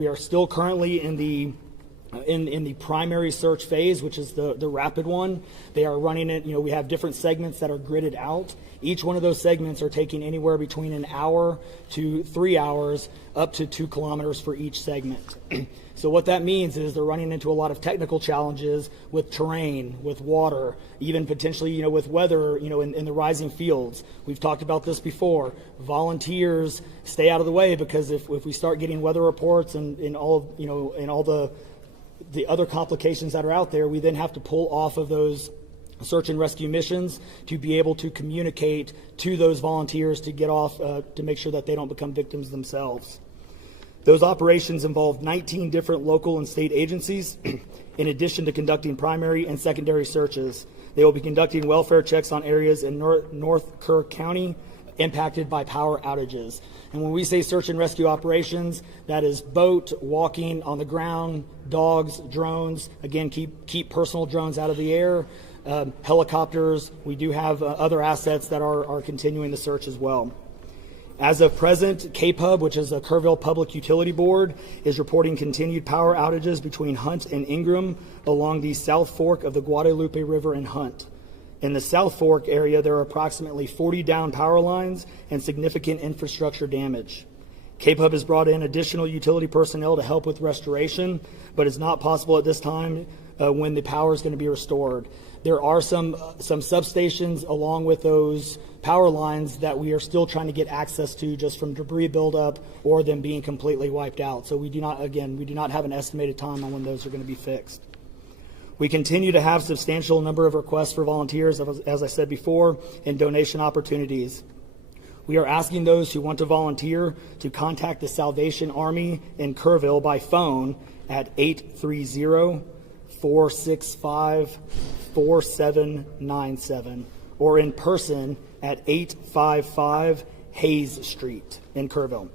We are still currently in the primary search phase, which is the rapid one. They are running it, we have different segments that are gridded out. Each one of those segments are taking anywhere between an hour to 3 hours, up to 2 kilometers for each segment. So what that means is they're running into a lot of technical challenges with terrain, with water, even potentially, with weather, in the rising fields. We've talked about this before. Volunteers stay out of the way, because if we start getting weather reports and all the other complications that are out there, we then have to pull off of those search and rescue missions to be able to communicate to those volunteers to get off, to make sure that they don't become victims themselves. Those operations involve 19 different local and state agencies, in addition to conducting primary and secondary searches. They will be conducting welfare checks on areas in North Kerr County impacted by power outages. And when we say search and rescue operations, that is boat, walking, on the ground, dogs, drones. Again, keep personal drones out of the air. Helicopters. We do have other assets that are continuing the search as well. As of present, KPUB, which is the Kerrville Public Utility Board, is reporting continued power outages between Hunt and Ingram along the South Fork of the Guadalupe River in Hunt. In the South Fork area, there are approximately 40 down power lines and significant infrastructure damage. KPUB has brought in additional utility personnel to help with restoration, but it's not possible at this time when the power is going to be restored. There are some substations along with those power lines that we are still trying to get access to, just from debris buildup or them being completely wiped out. So we do not have an estimated time on when those are going to be fixed. We continue to have substantial number of requests for volunteers, as I said before, and donation opportunities. We are asking those who want to volunteer to contact the Salvation Army in Kerrville by phone at 830-465-4797 or in person at 855 Hayes Street in Kerrville.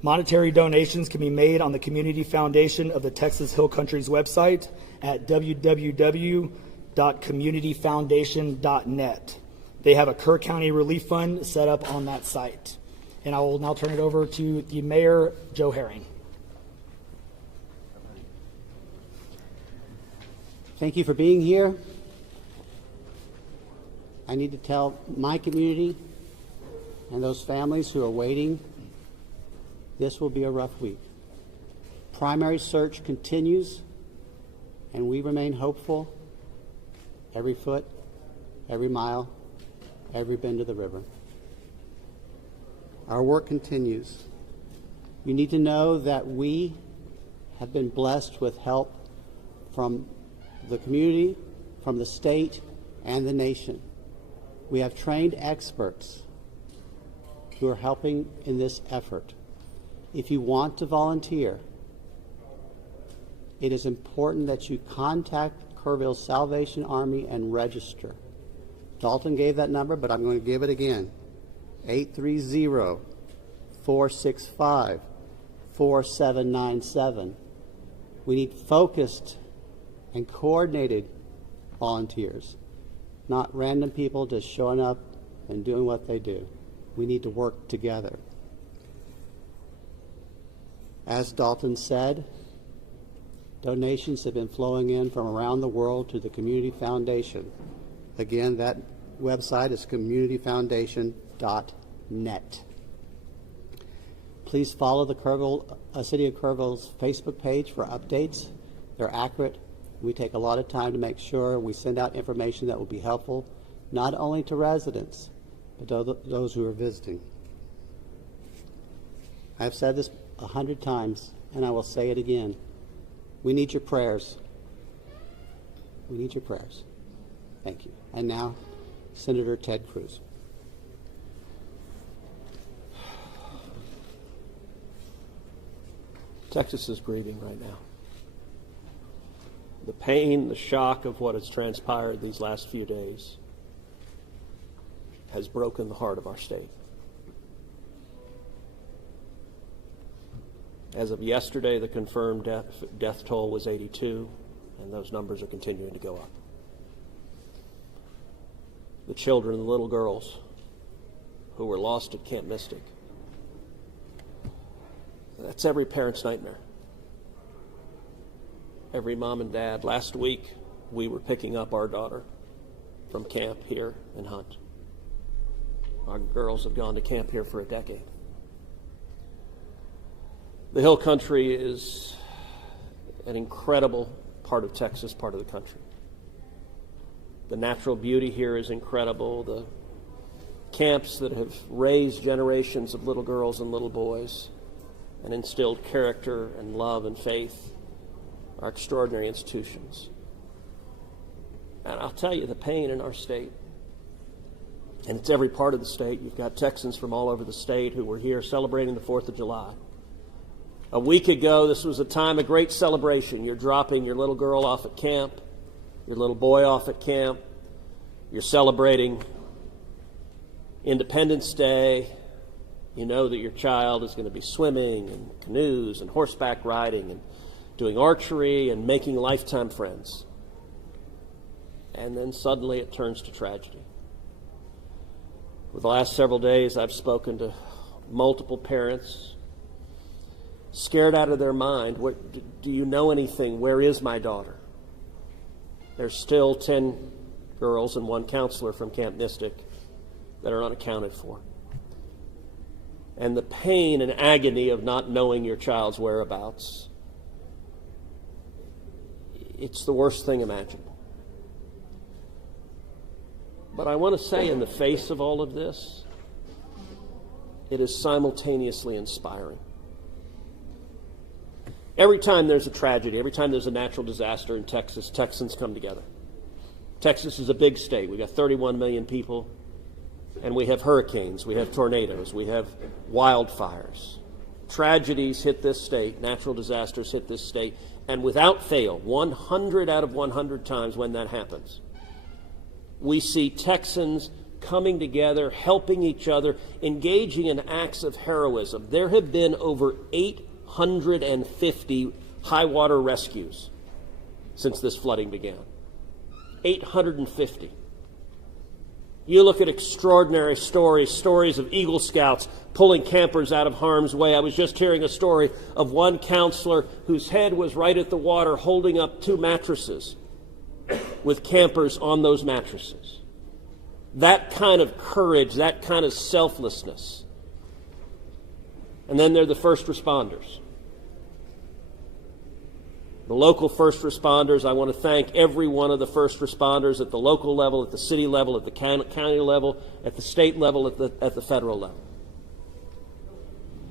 Monetary donations can be made on the Community Foundation of the Texas Hill Country's website at www.communityfoundation.net. They have a Kerr County Relief Fund set up on that site. And I will now turn it over to the Mayor, Joe Herring. Thank you for being here. I need to tell my community and those families who are waiting, this will be a rough week. Primary search continues, and we remain hopeful every foot, every mile, every bend of the river. Our work continues. You need to know that we have been blessed with help from the community, from the state, and the nation. We have trained experts who are helping in this effort. If you want to volunteer, it is important that you contact Kerrville Salvation Army and register. Dalton gave that number, but I'm going to give it again. 830-465-4797. We need focused and coordinated volunteers, not random people just showing up and doing what they do. We need to work together. As Dalton said, donations have been flowing in from around the world to the Community Foundation. Again, that website is communityfoundation.net. Please follow the City of Kerrville's Facebook page for updates. They're accurate. We take a lot of time to make sure we send out information that will be helpful, not only to residents, but to those who are visiting. I've said this 100 times, and I will say it again. We need your prayers. We need your prayers. Thank you. And now, Senator Ted Cruz. Texas is grieving right now. The pain, the shock of what has transpired these last few days has broken the heart of our state. As of yesterday, the confirmed death toll was 82, and those numbers are continuing to go up. The children, the little girls who were lost at Camp Mystic, that's every parent's nightmare. every mom and dad. Last week, we were picking up our daughter from camp here in Hunt. Our girls have gone to camp here for a decade. The Hill Country is an incredible part of Texas, part of the country. The natural beauty here is incredible. The camps that have raised generations of little girls and little boys and instilled character and love and faith are extraordinary institutions. And I'll tell you, the pain in our state, and it's every part of the state. You've got Texans from all over the state who were here celebrating the 4th of July. A week ago, this was a time of great celebration. You're dropping your little girl off at camp, your little boy off at camp. You're celebrating Independence Day. You know that your child is going to be swimming and canoes and horseback riding and doing archery and making lifetime friends. And then suddenly it turns to tragedy. For the last several days, I've spoken to multiple parents, scared out of their mind. Do you know anything? Where is my daughter? There's still 10 girls and 1 counselor from Camp Mystic that are unaccounted for. And the pain and agony of not knowing your child's whereabouts, it's the worst thing imaginable. But I want to say, in the face of all of this, it is simultaneously inspiring. Every time there's a tragedy, every time there's a natural disaster in Texas, Texans come together. Texas is a big state. We've got 31 million people, and we have hurricanes, we have tornadoes, we have wildfires. Tragedies hit this state, natural disasters hit this state, and without fail, 100 out of 100 times when that happens, we see Texans coming together, helping each other, engaging in acts of heroism. There have been over 850 high water rescues since this flooding began. 850. You look at extraordinary stories of Eagle Scouts pulling campers out of harm's way. I was just hearing a story of one counselor whose head was right at the water holding up 2 mattresses with campers on those mattresses. That kind of courage, that kind of selflessness. And then there are the first responders. The local first responders, I want to thank every one of the first responders at the local level, at the city level, at the county level, at the state level, at the federal level.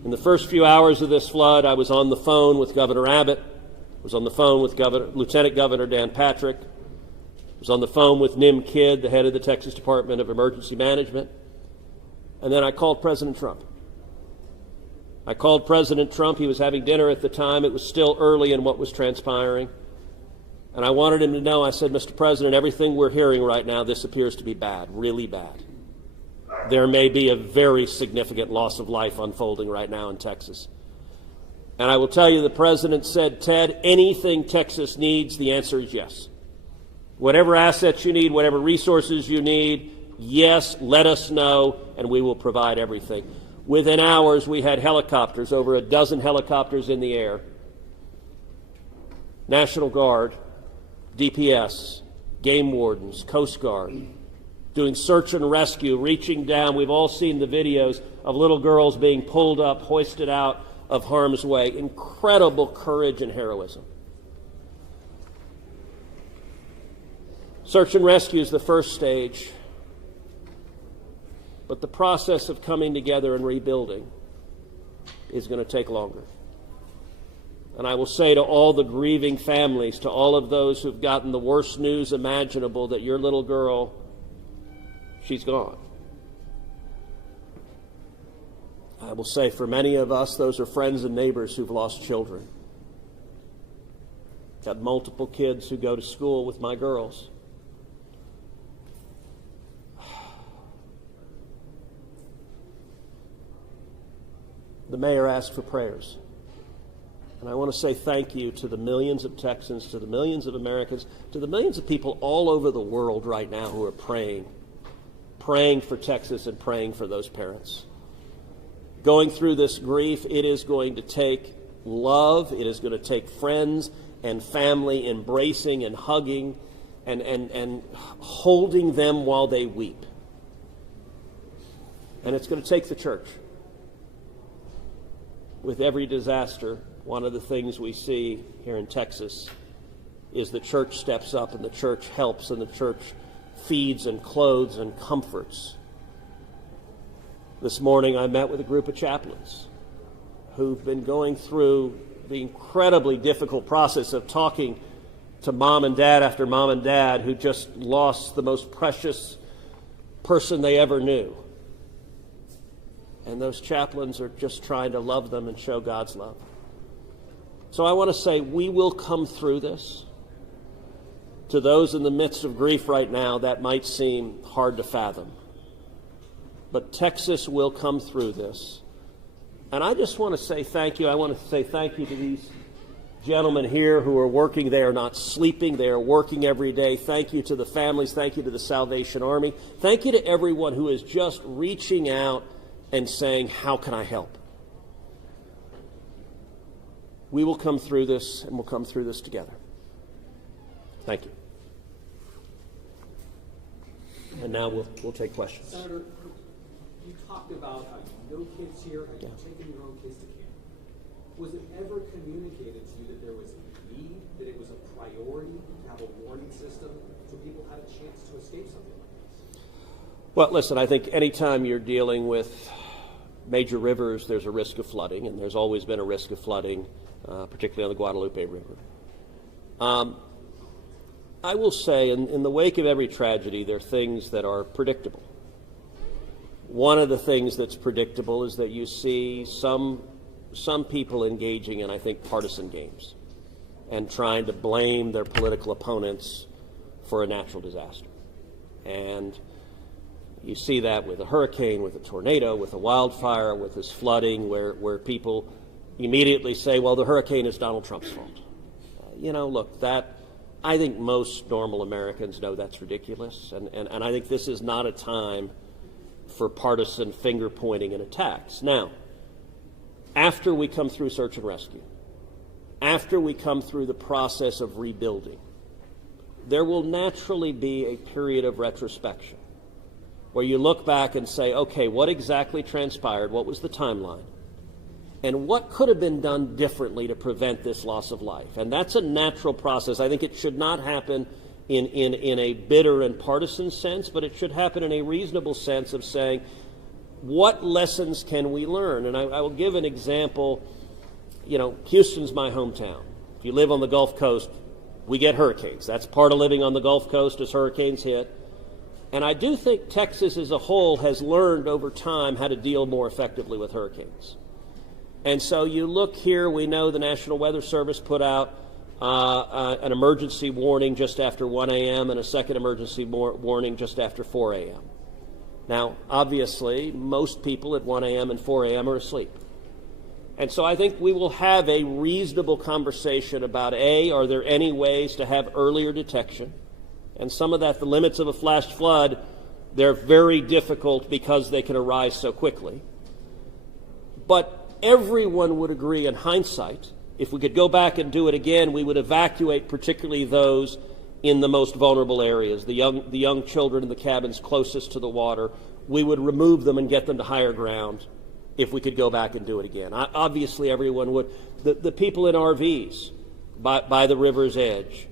In the first few hours of this flood, I was on the phone with Governor Abbott. I was on the phone with Lieutenant Governor Dan Patrick. I was on the phone with Nim Kidd, the head of the Texas Department of Emergency Management. And then I called President Trump. I called President Trump. He was having dinner at the time. It was still early in what was transpiring. And I wanted him to know, I said, Mr. President, everything we're hearing right now, this appears to be bad, really bad. There may be a very significant loss of life unfolding right now in Texas. And I will tell you, the President said, Ted, anything Texas needs, the answer is yes. Whatever assets you need, whatever resources you need, yes, let us know, and we will provide everything. Within hours, we had helicopters, over a dozen helicopters in the air. National Guard, DPS, game wardens, Coast Guard, doing search and rescue, reaching down. We've all seen the videos of little girls being pulled up, hoisted out of harm's way. Incredible courage and heroism. Search and rescue is the first stage. But the process of coming together and rebuilding is going to take longer. And I will say to all the grieving families, to all of those who've gotten the worst news imaginable, that your little girl, she's gone. I will say for many of us, those are friends and neighbors who've lost children. Got multiple kids who go to school with my girls. The mayor asked for prayers. And I want to say thank you to the millions of Texans, to the millions of Americans, to the millions of people all over the world right now who are praying for Texas and praying for those parents. Going through this grief, it is going to take love. It is going to take friends and family embracing and hugging and holding them while they weep. And it's going to take the church. With every disaster, one of the things we see here in Texas is the church steps up and the church helps and the church feeds and clothes and comforts. This morning I met with a group of chaplains who've been going through the incredibly difficult process of talking to mom and dad after mom and dad who just lost the most precious person they ever knew. And those chaplains are just trying to love them and show God's love. So I want to say we will come through this. To those in the midst of grief right now, that might seem hard to fathom. But Texas will come through this. And I just want to say thank you. I want to say thank you to these gentlemen here who are working. They are not sleeping. They are working every day. Thank you to the families. Thank you to the Salvation Army. Thank you to everyone who is just reaching out and saying, how can I help? We will come through this, and we'll come through this together. Thank you. And now we'll take questions. Senator, you talked about how you know kids here and you've taken your own kids to camp. Was it ever communicated to you that there was a need, that it was a priority to have a warning system so people had a chance to escape something like this? Well, listen, I think anytime you're dealing with major rivers, there's a risk of flooding, and there's always been a risk of flooding, particularly on the Guadalupe River. I will say, in the wake of every tragedy, there are things that are predictable. One of the things that's predictable is that you see some people engaging in, I think, partisan games and trying to blame their political opponents for a natural disaster. And you see that with a hurricane, with a tornado, with a wildfire, with this flooding, where people immediately say, well, the hurricane is Donald Trump's fault. Look, that I think most normal Americans know that's ridiculous, and I think this is not a time for partisan finger-pointing and attacks. Now, after we come through search and rescue, after we come through the process of rebuilding, there will naturally be a period of retrospection where you look back and say, okay, what exactly transpired? What was the timeline? And what could have been done differently to prevent this loss of life? And that's a natural process. I think it should not happen in a bitter and partisan sense, but it should happen in a reasonable sense of saying, what lessons can we learn? And I will give an example. Houston's my hometown. If you live on the Gulf Coast, we get hurricanes. That's part of living on the Gulf Coast as hurricanes hit. And I do think Texas as a whole has learned over time how to deal more effectively with hurricanes. And so you look here, we know the National Weather Service put out an emergency warning just after 1 a.m. and a second emergency warning just after 4 a.m. Now, obviously, most people at 1 a.m. and 4 a.m. are asleep. And so I think we will have a reasonable conversation about, are there any ways to have earlier detection? And some of that, the limits of a flash flood, they're very difficult because they can arise so quickly. But everyone would agree in hindsight, if we could go back and do it again, we would evacuate particularly those in the most vulnerable areas, the young children in the cabins closest to the water. We would remove them and get them to higher ground if we could go back and do it again. Obviously, everyone would. The people in RVs by the river's edge.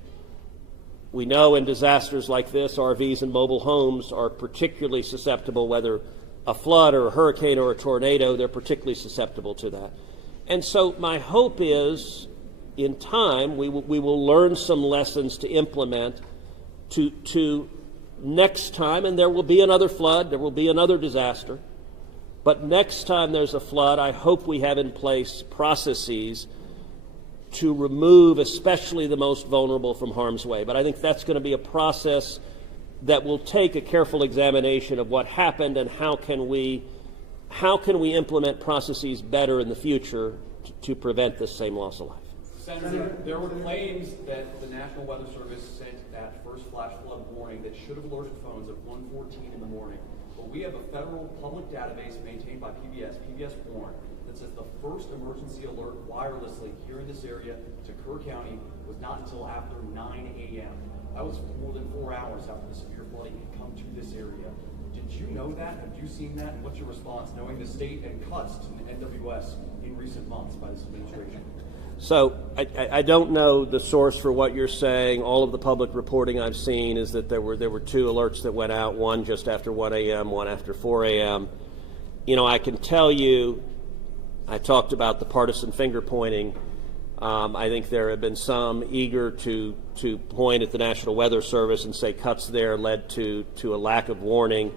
We know in disasters like this, RVs and mobile homes are particularly susceptible, whether a flood or a hurricane or a tornado, they're particularly susceptible to that. And so my hope is, in time, we will learn some lessons to implement to next time, and there will be another flood, there will be another disaster. But next time there's a flood, I hope we have in place processes to remove especially the most vulnerable from harm's way. But I think that's going to be a process that will take a careful examination of what happened and how can we implement processes better in the future to prevent this same loss of life. Senator, there were claims that the National Weather Service sent that first flash flood warning that should have alerted phones at 1:14 in the morning. But we have a federal public database maintained by PBS Warn, that says the first emergency alert wirelessly here in this area to Kerr County was not until after 9 a.m. That was more than 4 hours after the severe flooding had come to this area. Did you know that? Have you seen that? And what's your response, knowing the state and cuts to the NWS in recent months by this administration? So I don't know the source for what you're saying. All of the public reporting I've seen is that there were 2 alerts that went out, one just after 1 a.m., one after 4 a.m. You know, I can tell you, I talked about the partisan finger pointing. I think there have been some eager to point at the National Weather Service and say cuts there led to a lack of warning.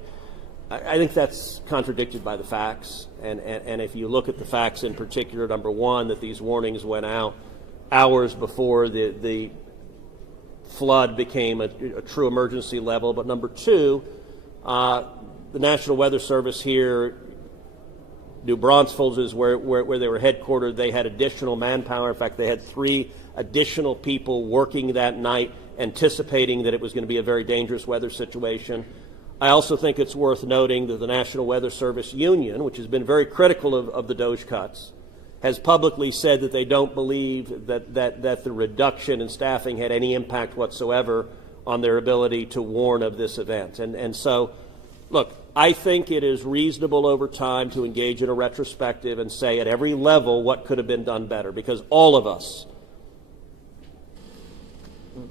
I think that's contradicted by the facts. And if you look at the facts in particular, number one, that these warnings went out hours before the flood became a true emergency level. But number two, the National Weather Service here, New Braunfels is where they were headquartered. They had additional manpower. In fact, they had 3 additional people working that night, anticipating that it was going to be a very dangerous weather situation. I also think it's worth noting that the National Weather Service Union, which has been very critical of the DOGE cuts, has publicly said that they don't believe that the reduction in staffing had any impact whatsoever on their ability to warn of this event. And so, look, I think it is reasonable over time to engage in a retrospective and say at every level what could have been done better, because all of us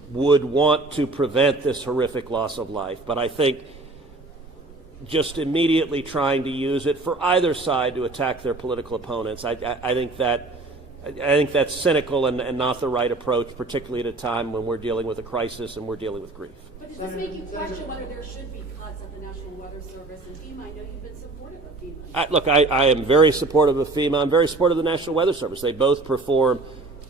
would want to prevent this horrific loss of life. But I think just immediately trying to use it for either side to attack their political opponents, I think that's cynical and not the right approach, particularly at a time when we're dealing with a crisis and we're dealing with grief. But does this make you question whether there should be cuts at the National Weather Service and FEMA? I know you've been supportive of FEMA. Look, I am very supportive of FEMA. I'm very supportive of the National Weather Service. They both perform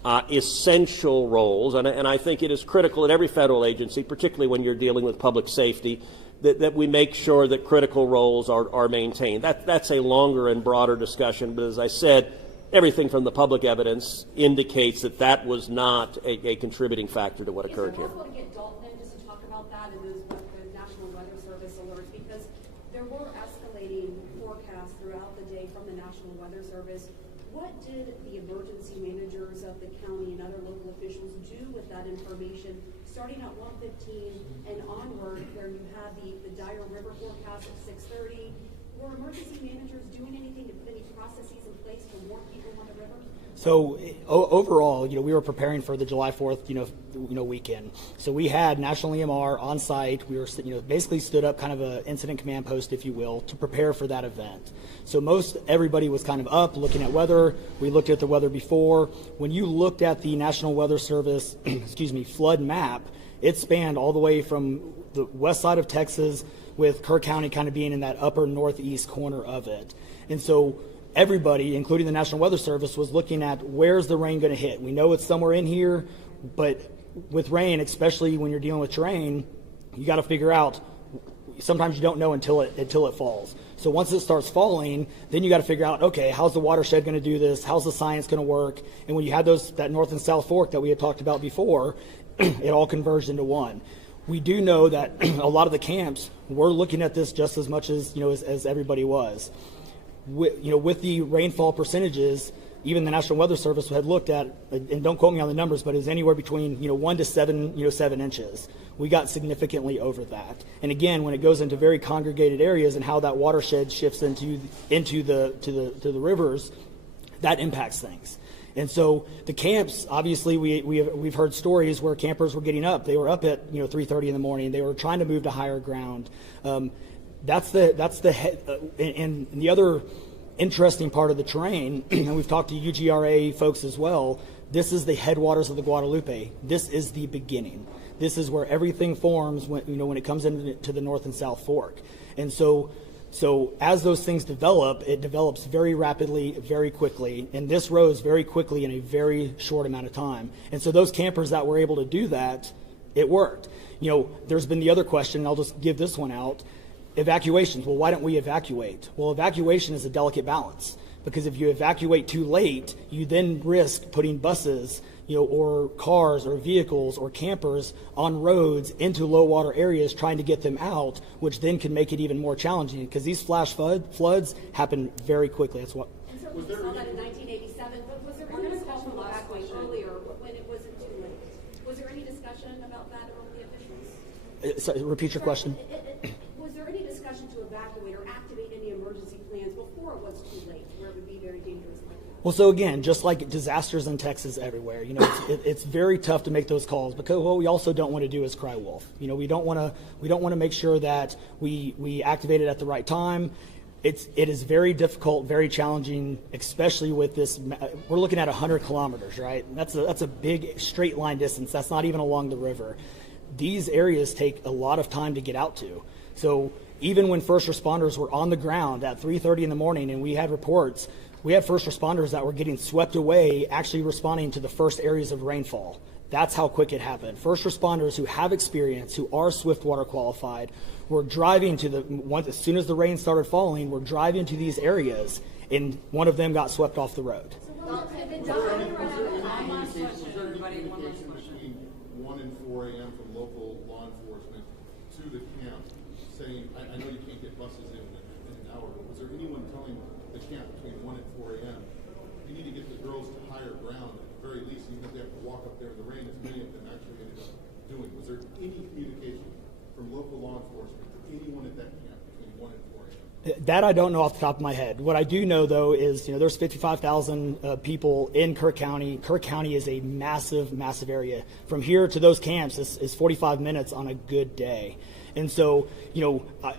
essential roles, and I think it is critical at every federal agency, particularly when you're dealing with public safety, that we make sure that critical roles are maintained. That's a longer and broader discussion, but as I said, everything from the public evidence indicates that was not a contributing factor to what occurred here. Is it possible to get Dalton in just to talk about that and the National Weather Service alerts? Because there were escalating forecasts throughout the day from the National Weather Service. What did the emergency managers of the county and other local officials do with that information, starting at 1:15 and onward, where you had the dire river forecast at 6:30? Were emergency managers doing anything to put any processes in place to warn people on the river? So overall, we were preparing for the July 4th, weekend. So we had National EMR on site. We were, basically stood up kind of an incident command post, if you will, to prepare for that event. So everybody was kind of up looking at weather. We looked at the weather before. When you looked at the National Weather Service, flood map, it spanned all the way from the west side of Texas, with Kerr County kind of being in that upper northeast corner of it. And so everybody, including the National Weather Service, was looking at where's the rain going to hit. We know it's somewhere in here, but with rain, especially when you're dealing with terrain, you got to figure out, sometimes you don't know until it falls. So once it starts falling, then you got to figure out, okay, how's the watershed going to do this? How's the science going to work? And when you had that north and south fork that we had talked about before, it all converged into one. We do know that a lot of the camps were looking at this just as much as everybody was. With the rainfall percentages, even the National Weather Service had looked at, and don't quote me on the numbers, but it was anywhere between 1 to 7 inches. We got significantly over that. And again, when it goes into very congregated areas and how that watershed shifts into the rivers, that impacts things. And so the camps, obviously, we've heard stories where campers were getting up. They were up at 3:30 in the morning. They were trying to move to higher ground. That's the head. And the other interesting part of the terrain, and we've talked to UGRA folks as well. This is the headwaters of the Guadalupe. This is the beginning. This is where everything forms when it comes into the North and South Fork. And so as those things develop, it develops very rapidly, very quickly, and this rose very quickly in a very short amount of time. And so those campers that were able to do that, it worked. There's been the other question, and I'll just give this one out. Evacuations. Well, why don't we evacuate? Well, evacuation is a delicate balance, because if you evacuate too late, you then risk putting buses, or cars or vehicles or campers on roads into low water areas trying to get them out, which then can make it even more challenging, because these flash floods happen very quickly. That's what. And so we saw that in 1987, but was there any discussion to evacuate earlier when it wasn't too late? Was there any discussion about that among the officials? So, repeat your question. Was there any discussion to evacuate or activate any emergency plans before it was too late, where it would be very dangerous like that? Well, so again, just like disasters in Texas everywhere, it's very tough to make those calls, because what we also don't want to do is cry wolf. We don't want to make sure that we activate it at the right time. It is very difficult, very challenging, especially with this. We're looking at 100 kilometers, right? That's a big straight line distance. That's not even along the river. These areas take a lot of time to get out to. So even when first responders were on the ground at 3:30 in the morning and we had reports, we had first responders that were getting swept away, actually responding to the first areas of rainfall. That's how quick it happened. First responders who have experience, who are Swiftwater qualified, were driving to as soon as the rain started falling, were driving to these areas, and one of them got swept off the road. Between 1 and 4 a.m. from local law enforcement to the camp saying, I know you can't get buses in an hour, but was there anyone telling the camp between 1 and 4 a.m. you need to get the girls to higher ground at the very least, even if they have to walk up there in the rain, as many of them actually ended up doing? Was there any communication from local law enforcement to anyone at that camp between 1 and 4 a.m.? That I don't know off the top of my head. What I do know, though, is there's 55,000 people in Kerr County. Kerr County is a massive, massive area. From here to those camps is 45 minutes on a good day. And so,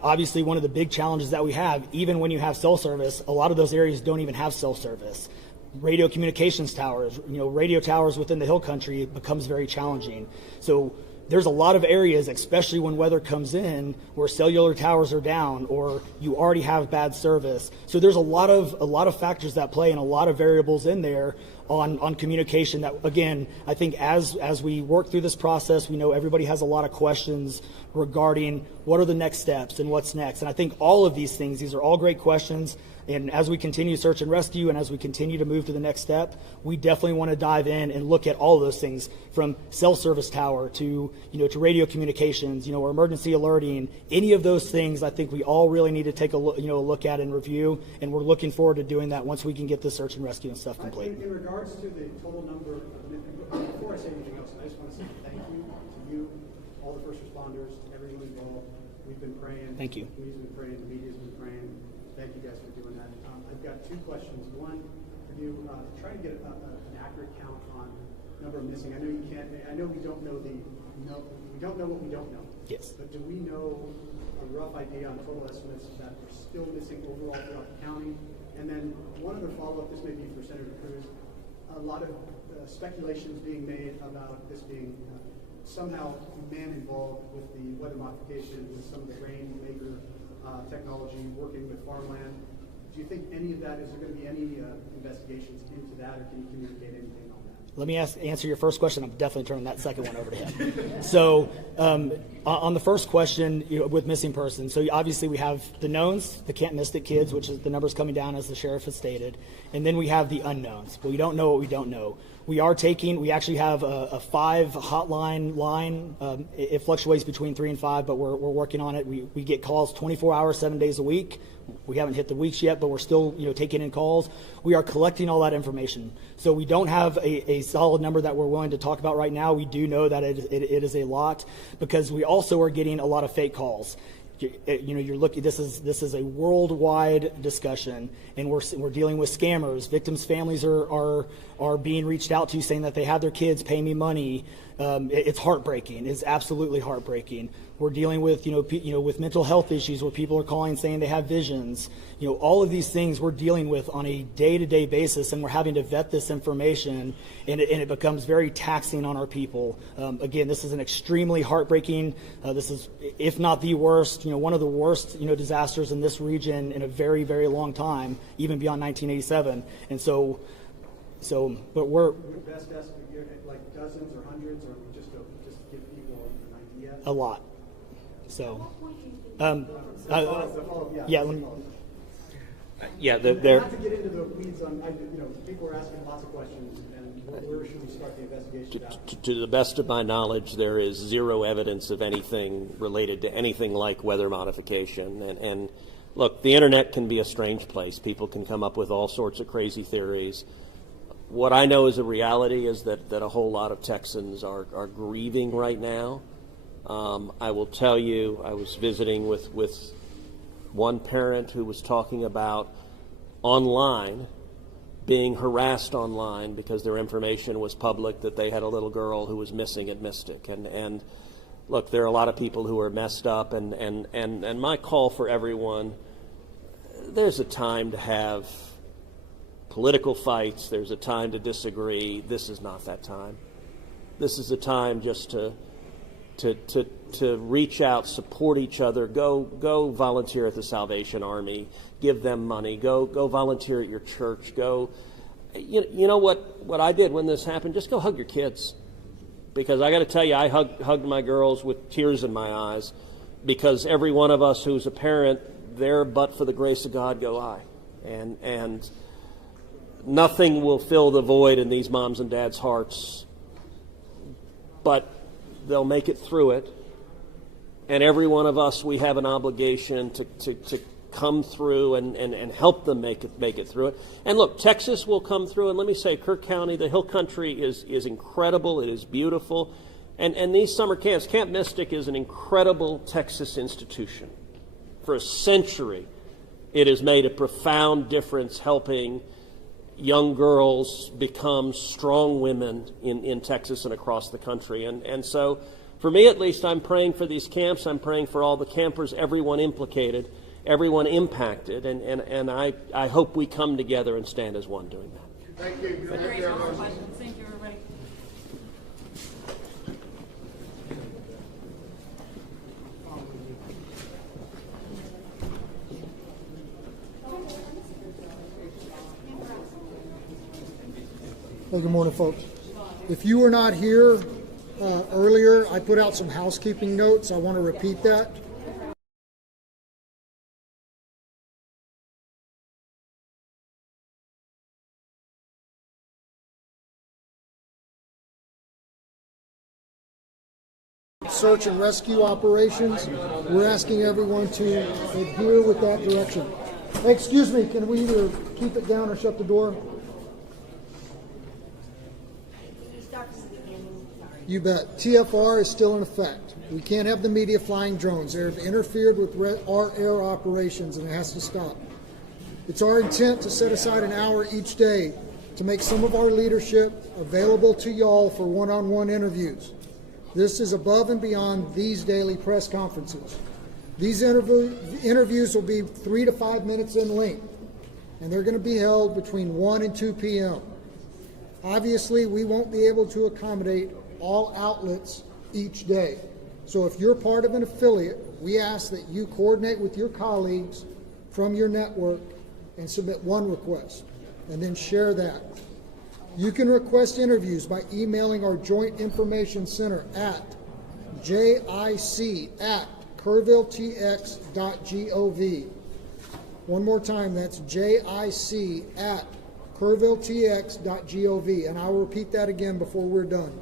obviously one of the big challenges that we have, even when you have cell service, a lot of those areas don't even have cell service. Radio communications towers, radio towers within the hill country becomes very challenging. So there's a lot of areas, especially when weather comes in, where cellular towers are down or you already have bad service. So there's a lot of factors that play and a lot of variables in there on communication that, again, I think as we work through this process, we know everybody has a lot of questions regarding what are the next steps and what's next. And I think all of these things, these are all great questions. And as we continue search and rescue and as we continue to move to the next step, we definitely want to dive in and look at all of those things, from cell service tower to radio communications, or emergency alerting. Any of those things, I think we all really need to take a look at and review. And we're looking forward to doing that once we can get the search and rescue and stuff complete. In regards to the total number, before I say anything else, I just want to say thank you to you, all the first responders, everyone involved. We've been praying. Thank you. The community's been praying. The media's been praying. Thank you guys for doing that. I've got two questions. One, for you, try to get an accurate count on number of missing. I know you can't. I know we don't know we don't know what we don't know. Yes. But do we know a rough idea on total estimates that are still missing overall throughout the county? And then one other follow-up. This may be for Senator Cruz. A lot of speculations being made about this being somehow man involved with the weather modification, with some of the rainmaker technology, working with farmland. Do you think any of that, is there going to be any investigations into that, or can you communicate anything on that? Let me answer your first question. I'm definitely turning that second one over to him. So on the first question, with missing persons, so obviously we have the knowns, the can't miss it kids, which is the numbers coming down as the sheriff has stated, and then we have the unknowns. But we don't know what we don't know. We actually have a 5 hotline line. It fluctuates between 3 and 5, but we're working on it. We get calls 24 hours, 7 days a week. We haven't hit the weeks yet, but we're still taking in calls. We are collecting all that information. So we don't have a solid number that we're willing to talk about right now. We do know that it is a lot, because we also are getting a lot of fake calls. You're looking. This is a worldwide discussion, and we're dealing with scammers. Victims' families are being reached out to, saying that they have their kids pay me money. It's heartbreaking. It's absolutely heartbreaking. We're dealing with with mental health issues, where people are calling saying they have visions. All of these things we're dealing with on a day-to-day basis, and we're having to vet this information, and it becomes very taxing on our people. Again, this is an extremely heartbreaking. This is, if not the worst, one of the worst disasters in this region in a very, very long time, even beyond 1987. And but we're best estimate, like dozens or hundreds, or just to give people an idea. A lot. So, Yeah. let me. Yeah, Not to get into the weeds on, people are asking lots of questions, and where should we start the investigation out? To the best of my knowledge, there is zero evidence of anything related to anything like weather modification. And look, the internet can be a strange place. People can come up with all sorts of crazy theories. What I know is a reality is that a whole lot of Texans are grieving right now. I will tell you, I was visiting with one parent who was talking about online being harassed online because their information was public that they had a little girl who was missing at Mystic. And look, there are a lot of people who are messed up, and my call for everyone, there's a time to have political fights, there's a time to disagree. This is not that time. This is a time just to reach out, support each other, go volunteer at the Salvation Army, give them money, go volunteer at your church, you know what I did when this happened? Just go hug your kids. Because I got to tell you, I hugged my girls with tears in my eyes, because every one of us who's a parent, there but for the grace of God go I. And nothing will fill the void in these moms and dads' hearts, but they'll make it through it. And every one of us, we have an obligation to come through and help them make it through it. And look, Texas will come through, and let me say, Kirk County, the Hill Country is incredible. It is beautiful. And these summer camps, Camp Mystic is an incredible Texas institution. For a century, it has made a profound difference helping young girls become strong women in Texas and across the country. And so, for me at least, I'm praying for these camps. I'm praying for all the campers, everyone implicated, everyone impacted, and I hope we come together and stand as one doing that. Thank you. Thank you, everybody. Well, good morning, folks. If you were not here earlier, I put out some housekeeping notes. I want to repeat that. Search and rescue operations. We're asking everyone to adhere with that direction. Hey, excuse me, can we either keep it down or shut the door? You bet. TFR is still in effect. We can't have the media flying drones. They have interfered with our air operations, and it has to stop. It's our intent to set aside an hour each day to make some of our leadership available to y'all for one-on-one interviews. This is above and beyond these daily press conferences. These interviews will be 3 to 5 minutes in length, and they're going to be held between 1 and 2 p.m. Obviously, we won't be able to accommodate all outlets each day. So if you're part of an affiliate, we ask that you coordinate with your colleagues from your network and submit one request, and then share that. You can request interviews by emailing our Joint Information Center at jic@kerrvilletx.gov. One more time, that's jic@kerrvilletx.gov, and I will repeat that again before we're done.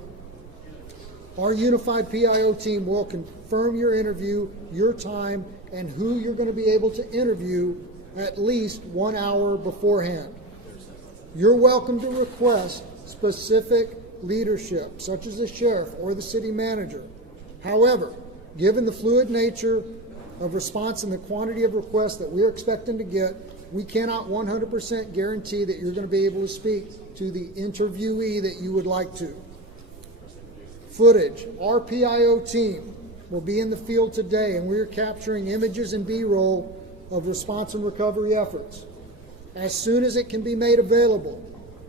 Our unified PIO team will confirm your interview, your time, and who you're going to be able to interview at least 1 hour beforehand. You're welcome to request specific leadership, such as the sheriff or the city manager. However, given the fluid nature of response and the quantity of requests that we're expecting to get, we cannot 100% guarantee that you're going to be able to speak to the interviewee that you would like to. Footage. Our PIO team will be in the field today, and we're capturing images and B-roll of response and recovery efforts. As soon as it can be made available,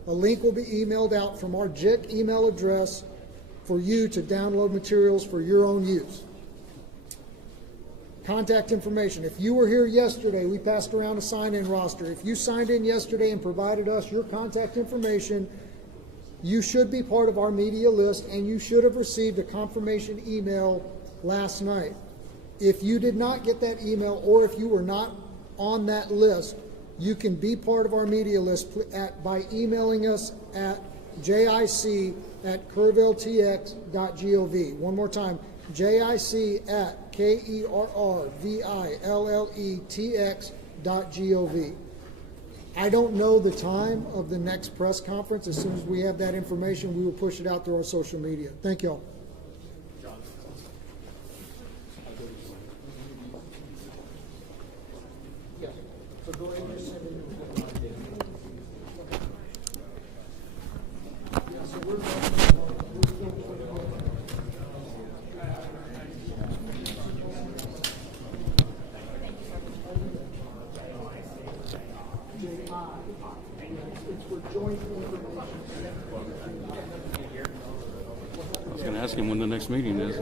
a link will be emailed out from our JIC email address for you to download materials for your own use. Contact information. If you were here yesterday, we passed around a sign-in roster. If you signed in yesterday and provided us your contact information, you should be part of our media list, and you should have received a confirmation email last night. If you did not get that email, or if you were not on that list, you can be part of our media list by emailing us at jic@kerrvilletx.gov. One more time, jic@ KERRVILLETX.gov. I don't know the time of the next press conference. As soon as we have that information, we will push it out through our social media. Thank y'all. I was going to ask him when the next meeting is.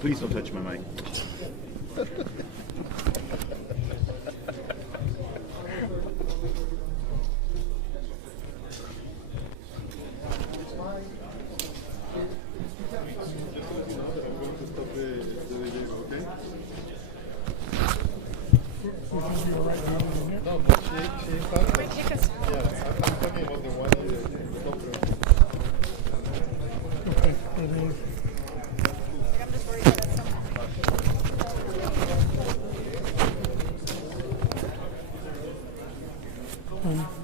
Please don't touch my mic.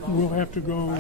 We'll have to go